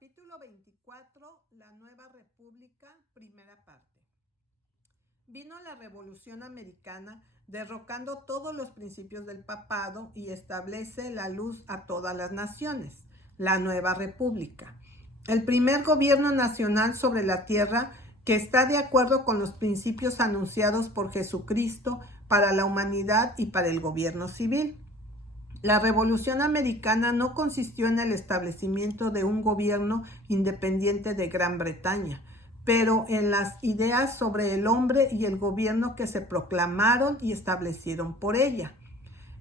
Capítulo 24, la Nueva República, primera parte. Vino la Revolución Americana derrocando todos los principios del papado y establece la luz a todas las naciones, la Nueva República. El primer gobierno nacional sobre la tierra que está de acuerdo con los principios anunciados por Jesucristo para la humanidad y para el gobierno civil. La Revolución Americana no consistió en el establecimiento de un gobierno independiente de Gran Bretaña, pero en las ideas sobre el hombre y el gobierno que se proclamaron y establecieron por ella.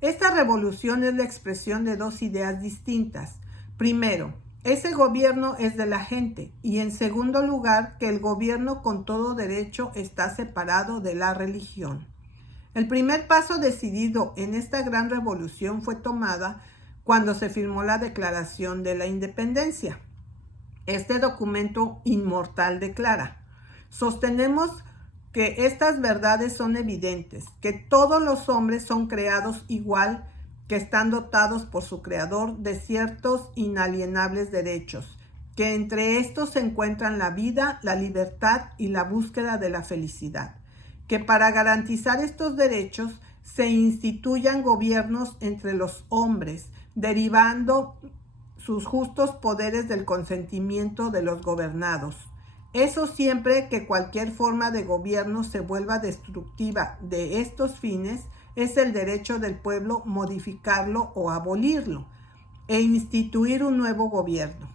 Esta revolución es la expresión de dos ideas distintas. Primero, ese gobierno es de la gente, y en segundo lugar, que el gobierno con todo derecho está separado de la religión. El primer paso decidido en esta gran revolución fue tomada cuando se firmó la Declaración de la Independencia. Este documento inmortal declara: sostenemos que estas verdades son evidentes, que todos los hombres son creados igual, que están dotados por su Creador de ciertos inalienables derechos, que entre estos se encuentran la vida, la libertad y la búsqueda de la felicidad, que para garantizar estos derechos se instituyan gobiernos entre los hombres, derivando sus justos poderes del consentimiento de los gobernados. Eso siempre que cualquier forma de gobierno se vuelva destructiva de estos fines, es el derecho del pueblo modificarlo o abolirlo, e instituir un nuevo gobierno,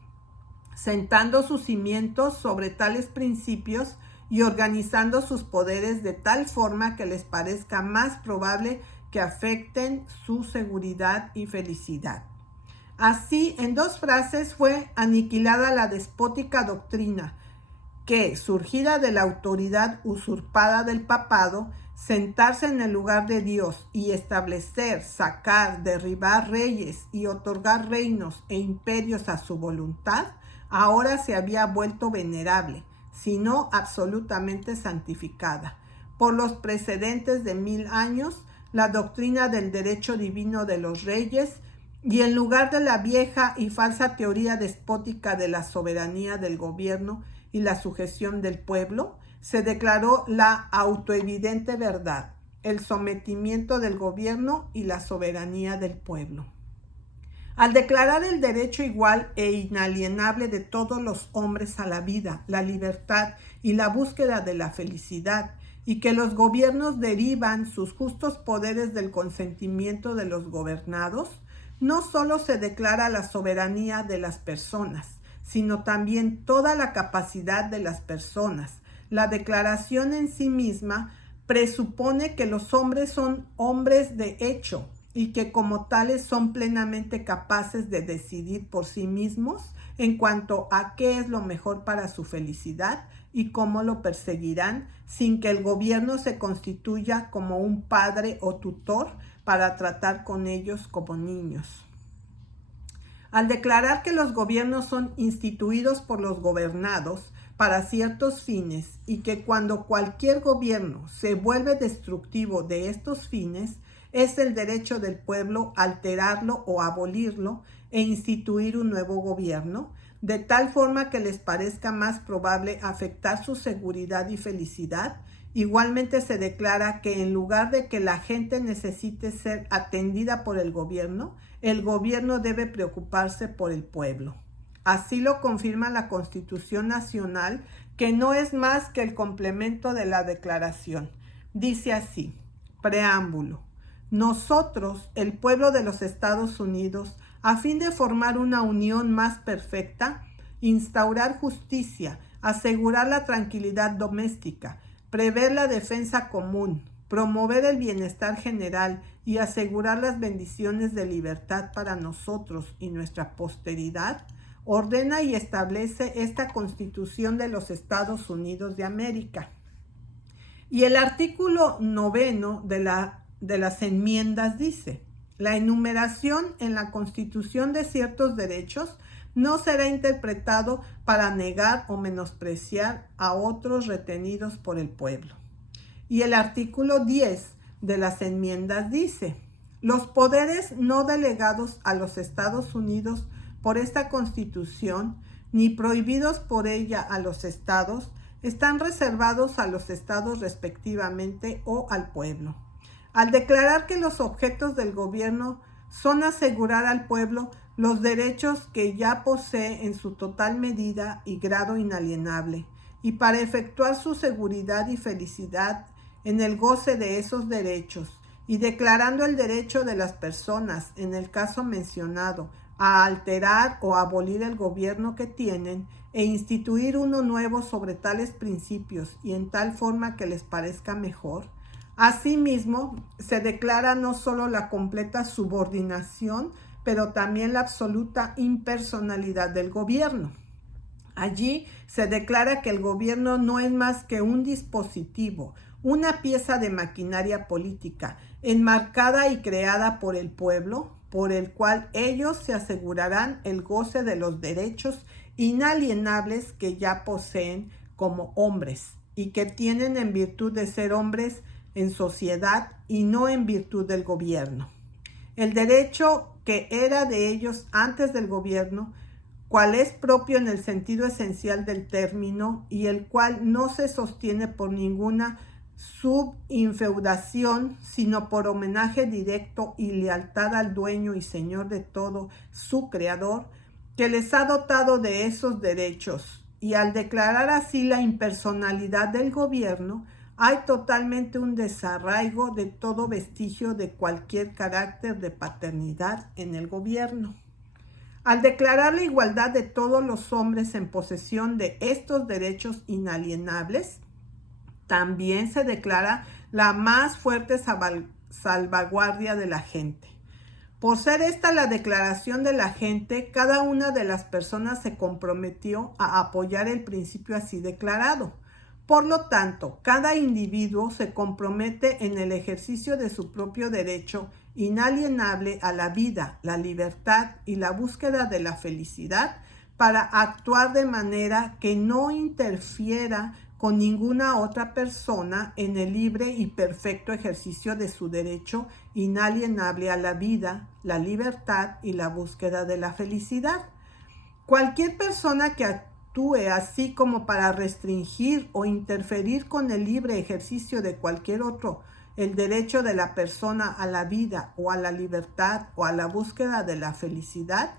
sentando sus cimientos sobre tales principios y organizando sus poderes de tal forma que les parezca más probable que afecten su seguridad y felicidad. Así, en dos frases fue aniquilada la despótica doctrina que, surgida de la autoridad usurpada del papado, sentarse en el lugar de Dios y establecer, sacar, derribar reyes y otorgar reinos e imperios a su voluntad, ahora se había vuelto venerable, sino absolutamente santificada. Por los precedentes de 1000 años, la doctrina del derecho divino de los reyes, y en lugar de la vieja y falsa teoría despótica de la soberanía del gobierno y la sujeción del pueblo, se declaró la autoevidente verdad, el sometimiento del gobierno y la soberanía del pueblo. Al declarar el derecho igual e inalienable de todos los hombres a la vida, la libertad y la búsqueda de la felicidad, y que los gobiernos derivan sus justos poderes del consentimiento de los gobernados, no solo se declara la soberanía de las personas, sino también toda la capacidad de las personas. La declaración en sí misma presupone que los hombres son hombres de hecho, y que como tales son plenamente capaces de decidir por sí mismos en cuanto a qué es lo mejor para su felicidad y cómo lo perseguirán, sin que el gobierno se constituya como un padre o tutor para tratar con ellos como niños. Al declarar que los gobiernos son instituidos por los gobernados para ciertos fines, y que cuando cualquier gobierno se vuelve destructivo de estos fines, es el derecho del pueblo alterarlo o abolirlo e instituir un nuevo gobierno, de tal forma que les parezca más probable afectar su seguridad y felicidad. Igualmente se declara que en lugar de que la gente necesite ser atendida por el gobierno debe preocuparse por el pueblo. Así lo confirma la Constitución Nacional, que no es más que el complemento de la Declaración. Dice así: preámbulo. Nosotros, el pueblo de los Estados Unidos, a fin de formar una unión más perfecta, instaurar justicia, asegurar la tranquilidad doméstica, prever la defensa común, promover el bienestar general y asegurar las bendiciones de libertad para nosotros y nuestra posteridad, ordena y establece esta Constitución de los Estados Unidos de América. Y el artículo 9 de las enmiendas dice: la enumeración en la Constitución de ciertos derechos no será interpretado para negar o menospreciar a otros retenidos por el pueblo. Y el artículo 10 de las enmiendas dice: los poderes no delegados a los Estados Unidos por esta Constitución, ni prohibidos por ella a los estados, están reservados a los estados respectivamente o al pueblo. Al declarar que los objetos del gobierno son asegurar al pueblo los derechos que ya posee en su total medida y grado inalienable, y para efectuar su seguridad y felicidad en el goce de esos derechos, y declarando el derecho de las personas, en el caso mencionado, a alterar o abolir el gobierno que tienen e instituir uno nuevo sobre tales principios y en tal forma que les parezca mejor. Asimismo, se declara no solo la completa subordinación, pero también la absoluta impersonalidad del gobierno. Allí se declara que el gobierno no es más que un dispositivo, una pieza de maquinaria política, enmarcada y creada por el pueblo, por el cual ellos se asegurarán el goce de los derechos inalienables que ya poseen como hombres y que tienen en virtud de ser hombres en sociedad y no en virtud del gobierno. El derecho que era de ellos antes del gobierno, cual es propio en el sentido esencial del término y el cual no se sostiene por ninguna subinfeudación, sino por homenaje directo y lealtad al dueño y señor de todo, su creador, que les ha dotado de esos derechos. Y al declarar así la impersonalidad del gobierno, hay totalmente un desarraigo de todo vestigio de cualquier carácter de paternidad en el gobierno. Al declarar la igualdad de todos los hombres en posesión de estos derechos inalienables, también se declara la más fuerte salvaguardia de la gente. Por ser esta la declaración de la gente, cada una de las personas se comprometió a apoyar el principio así declarado. Por lo tanto, cada individuo se compromete en el ejercicio de su propio derecho inalienable a la vida, la libertad y la búsqueda de la felicidad para actuar de manera que no interfiera con ninguna otra persona en el libre y perfecto ejercicio de su derecho inalienable a la vida, la libertad y la búsqueda de la felicidad. Cualquier persona que actúe así como para restringir o interferir con el libre ejercicio de cualquier otro, el derecho de la persona a la vida o a la libertad o a la búsqueda de la felicidad,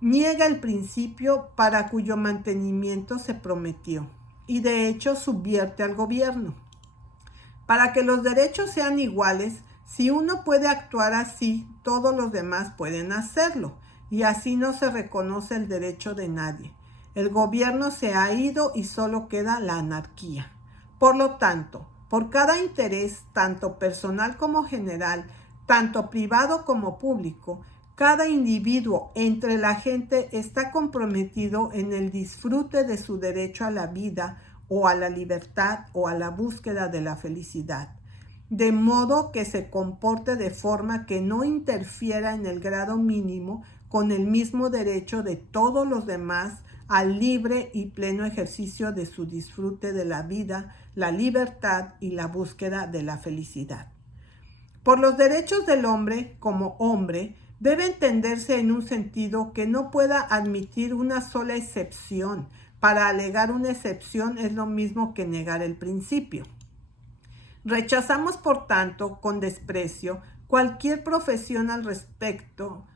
niega el principio para cuyo mantenimiento se prometió y de hecho subvierte al gobierno. Para que los derechos sean iguales, si uno puede actuar así, todos los demás pueden hacerlo, y así no se reconoce el derecho de nadie. El gobierno se ha ido y solo queda la anarquía. Por lo tanto, por cada interés, tanto personal como general, tanto privado como público, cada individuo entre la gente está comprometido en el disfrute de su derecho a la vida o a la libertad o a la búsqueda de la felicidad, de modo que se comporte de forma que no interfiera en el grado mínimo con el mismo derecho de todos los demás al libre y pleno ejercicio de su disfrute de la vida, la libertad y la búsqueda de la felicidad. Por los derechos del hombre como hombre, debe entenderse en un sentido que no pueda admitir una sola excepción. Para alegar una excepción es lo mismo que negar el principio. Rechazamos, por tanto, con desprecio cualquier profesión al respecto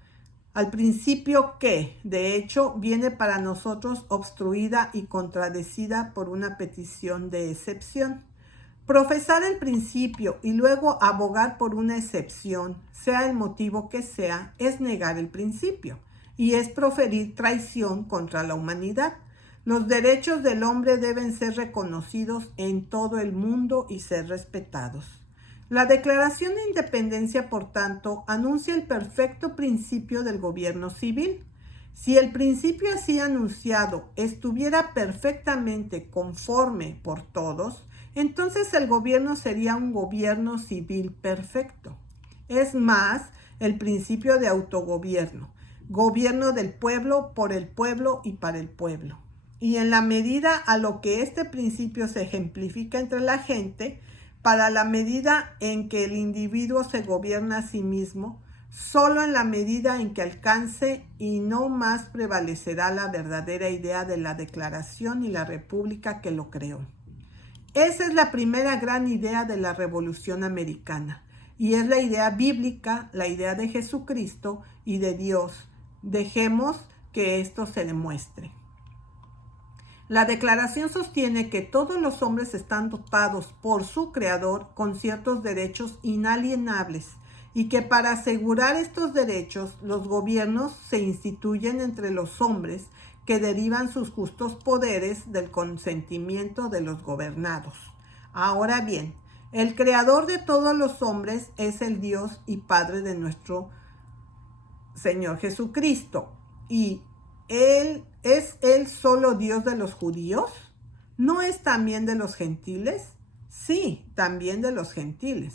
al principio que, de hecho, viene para nosotros obstruida y contradecida por una petición de excepción. Profesar el principio y luego abogar por una excepción, sea el motivo que sea, es negar el principio y es proferir traición contra la humanidad. Los derechos del hombre deben ser reconocidos en todo el mundo y ser respetados. La Declaración de Independencia, por tanto, anuncia el perfecto principio del gobierno civil. Si el principio así anunciado estuviera perfectamente conforme por todos, entonces el gobierno sería un gobierno civil perfecto. Es más, el principio de autogobierno, gobierno del pueblo, por el pueblo y para el pueblo. Y en la medida a lo que este principio se ejemplifica entre la gente, para la medida en que el individuo se gobierna a sí mismo, solo en la medida en que alcance y no más prevalecerá la verdadera idea de la Declaración y la República que lo creó. Esa es la primera gran idea de la Revolución Americana, y es la idea bíblica, la idea de Jesucristo y de Dios. Dejemos que esto se demuestre. La Declaración sostiene que todos los hombres están dotados por su Creador con ciertos derechos inalienables y que para asegurar estos derechos los gobiernos se instituyen entre los hombres que derivan sus justos poderes del consentimiento de los gobernados. Ahora bien, el Creador de todos los hombres es el Dios y Padre de nuestro Señor Jesucristo. ¿Y Él es el solo Dios de los judíos? ¿No es también de los gentiles? Sí, también de los gentiles.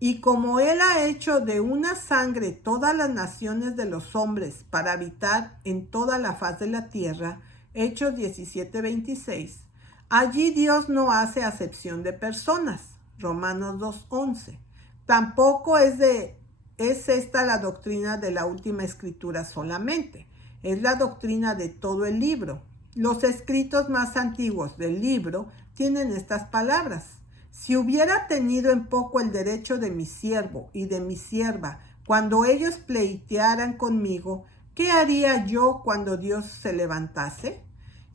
Y como Él ha hecho de una sangre todas las naciones de los hombres para habitar en toda la faz de la tierra, Hechos 17:26, allí Dios no hace acepción de personas, Romanos 2:11. Tampoco es esta la doctrina de la última escritura solamente, es la doctrina de todo el libro. Los escritos más antiguos del libro tienen estas palabras: si hubiera tenido en poco el derecho de mi siervo y de mi sierva, cuando ellos pleitearan conmigo, ¿qué haría yo cuando Dios se levantase?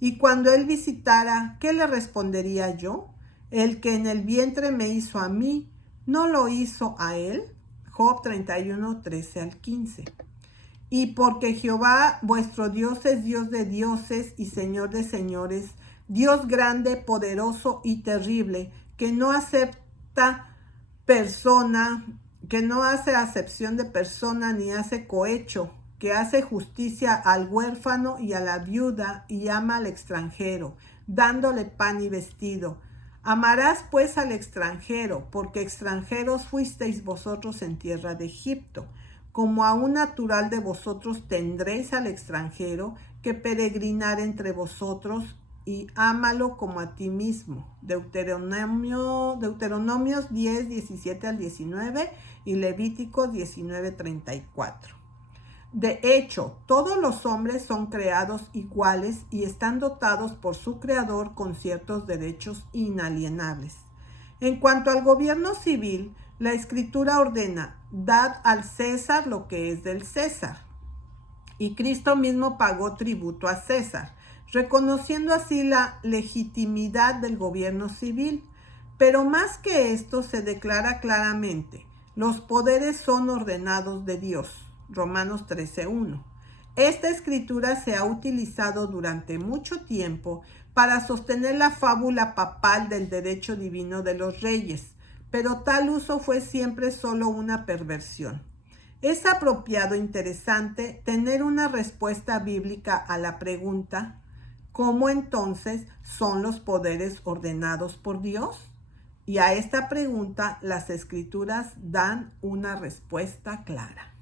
Y cuando Él visitara, ¿qué le respondería yo? El que en el vientre me hizo a mí, ¿no lo hizo a Él? Job 31:13-15. Y porque Jehová vuestro Dios es Dios de dioses y Señor de señores, Dios grande, poderoso y terrible, que no acepta persona, que no hace acepción de persona ni hace cohecho, que hace justicia al huérfano y a la viuda y ama al extranjero, dándole pan y vestido. Amarás pues al extranjero, porque extranjeros fuisteis vosotros en tierra de Egipto. Como a un natural de vosotros tendréis al extranjero que peregrinar entre vosotros, y ámalo como a ti mismo. Deuteronomios 10:17-19 y Levíticos 19:34. De hecho, todos los hombres son creados iguales y están dotados por su Creador con ciertos derechos inalienables. En cuanto al gobierno civil, la Escritura ordena: dad al César lo que es del César. Y Cristo mismo pagó tributo a César, reconociendo así la legitimidad del gobierno civil. Pero más que esto, se declara claramente: los poderes son ordenados de Dios. Romanos 13:1. Esta escritura se ha utilizado durante mucho tiempo para sostener la fábula papal del derecho divino de los reyes, pero tal uso fue siempre solo una perversión. Es apropiado e interesante tener una respuesta bíblica a la pregunta: ¿cómo entonces son los poderes ordenados por Dios? Y a esta pregunta las Escrituras dan una respuesta clara.